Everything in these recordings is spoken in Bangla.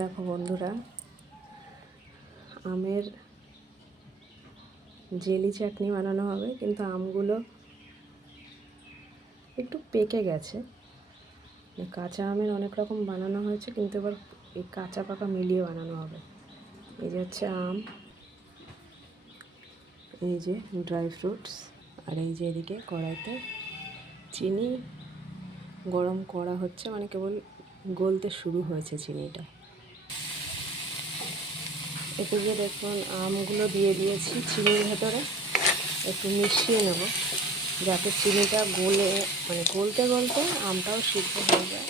দেখো বন্ধুরা, আমের জেলি চাটনি বানানো হবে, কিন্তু আমগুলো একটু পেকে গেছে। কাঁচা আমের অনেক রকম বানানো হয়েছে, কিন্তু এবার এই কাঁচা পাকা মিলিয়ে বানানো হবে। এই যে হচ্ছে আম, এই যে ড্রাই ফ্রুটস, আর এই যে এদিকে কড়াইতে চিনি গরম করা হচ্ছে, মানে কেবল গলতে শুরু হয়েছে চিনিটা। এদিকে দেখুন আমগুলো দিয়ে দিয়েছি চিনির ভেতরে, একটু মিশিয়ে নেব যাতে চিনিটা গলে, মানে গলতে গলতে আমটাও সিদ্ধ হয়ে যায়।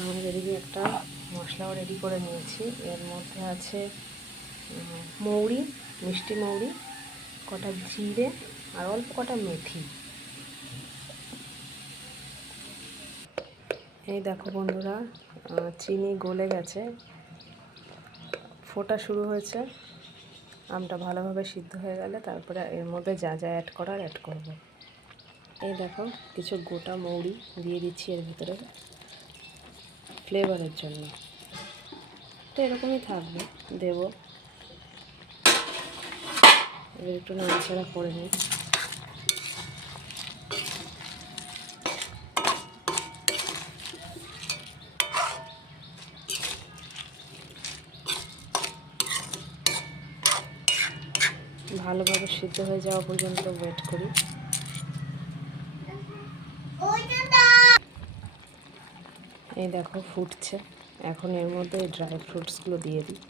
আমাদের এদিকে একটা মশলাও রেডি করে নিয়েছি। এর মধ্যে আছে মৌরি, মিষ্টি মৌরি, কটা জিরে আর অল্প কটা মেথি। এই দেখো বন্ধুরা, চিনি গলে গেছে, ফোটা শুরু হয়েছে। আমটা ভালোভাবে সিদ্ধ হয়ে গেলে তারপরে এর মধ্যে যা যা অ্যাড করার অ্যাড করব। এই দেখো কিছু গোটা মৌরি দিয়ে দিচ্ছি এর ভিতরে ফ্লেভারের জন্য। তো এরকমই থাকবে, দেব। এবার একটু নাড়াচাড়া করে নিই। ভালোভাবে সিদ্ধ হয়ে যাওয়া পর্যন্ত ওয়েট করি। এই দেখো ফুটছে, এখন এর মধ্যে ড্রাই ফ্রুটসগুলো দিয়ে দিই।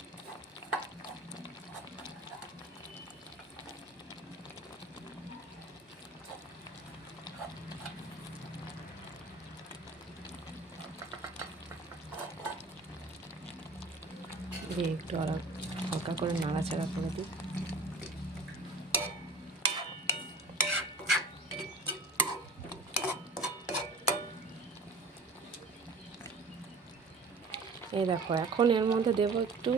দিয়ে একটু হালকা করে নাড়াচাড়া করে দিই। এই দেখো এখন এর মধ্যে দেবো একটু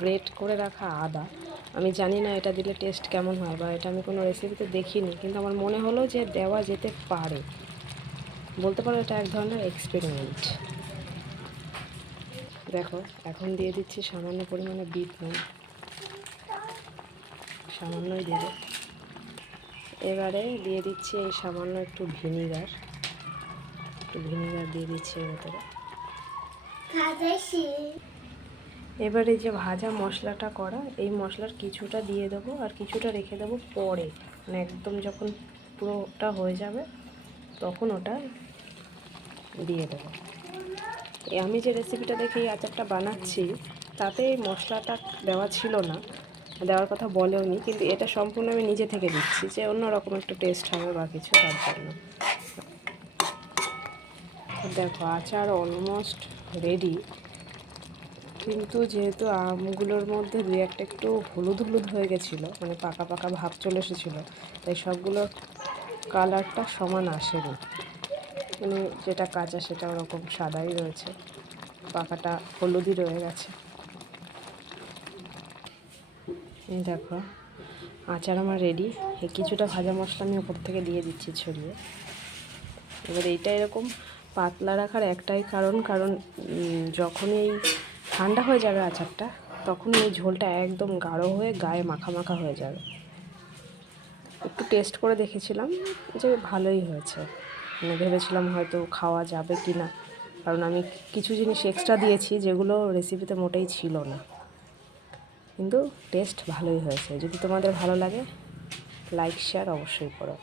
গ্রেট করে রাখা আদা। আমি জানি না এটা দিলে টেস্ট কেমন হয়, বা এটা আমি কোনো রেসিপিতে দেখিনি, কিন্তু আমার মনে হলো যে দেওয়া যেতে পারে। বলতে পারো এটা এক ধরনের এক্সপেরিমেন্ট। দেখো এখন দিয়ে দিচ্ছি সামান্য পরিমাণে বিট নুন, সামান্যই দেবো। এবারে দিয়ে দিচ্ছি এই সামান্য একটু ভিনিগার, দিয়ে দিচ্ছি এর ভেতরে। এবারে যে ভাজা মশলাটা করা, এই মশলার কিছুটা দিয়ে দেবো আর কিছুটা রেখে দেবো পরে, মানে একদম যখন পুরোটা হয়ে যাবে তখন ওটা দিয়ে দেবো। আমি যে রেসিপিটা দেখে এই আচারটা বানাচ্ছি তাতে এই মশলাটা দেওয়া ছিল না, দেওয়ার কথা বলেওনি, কিন্তু এটা সম্পূর্ণ আমি নিজে থেকে দিচ্ছি যে অন্যরকম একটু টেস্ট হবে বা কিছু, তার জন্য। দেখো আচার অলমোস্ট রেডি, কিন্তু যেহেতু আমগুলোর মধ্যে দুই একটা একটু হলুদ হলুদ হয়ে গেছিলো, মানে পাকা পাকা ভাব চলে এসেছিলো, তাই সবগুলো কালারটা সমান আসেনি। মানে যেটা কাঁচা সেটা ওরকম সাদাই রয়েছে, পাকাটা হলুদই রয়ে গেছে। এই দেখো আচার আমার রেডি। এই কিছুটা ভাজা মশলা আমি ওপর থেকে দিয়ে দিচ্ছি ছড়িয়ে। এবার এইটা এরকম পাতলা রাখার একটাই কারণ যখনই এই ঠান্ডা হয়ে যাবে আচারটা, তখন এই ঝোলটা একদম গাঢ় হয়ে গায়ে মাখা মাখা হয়ে যাবে। একটু টেস্ট করে দেখেছিলাম যে ভালোই হয়েছে, মানে ভেবেছিলাম হয়তো খাওয়া যাবে কি না, কারণ আমি কিছু জিনিস এক্সট্রা দিয়েছি যেগুলো রেসিপিতে মোটেই ছিল না, কিন্তু টেস্ট ভালোই হয়েছে। যদি তোমাদের ভালো লাগে লাইক শেয়ার অবশ্যই করো।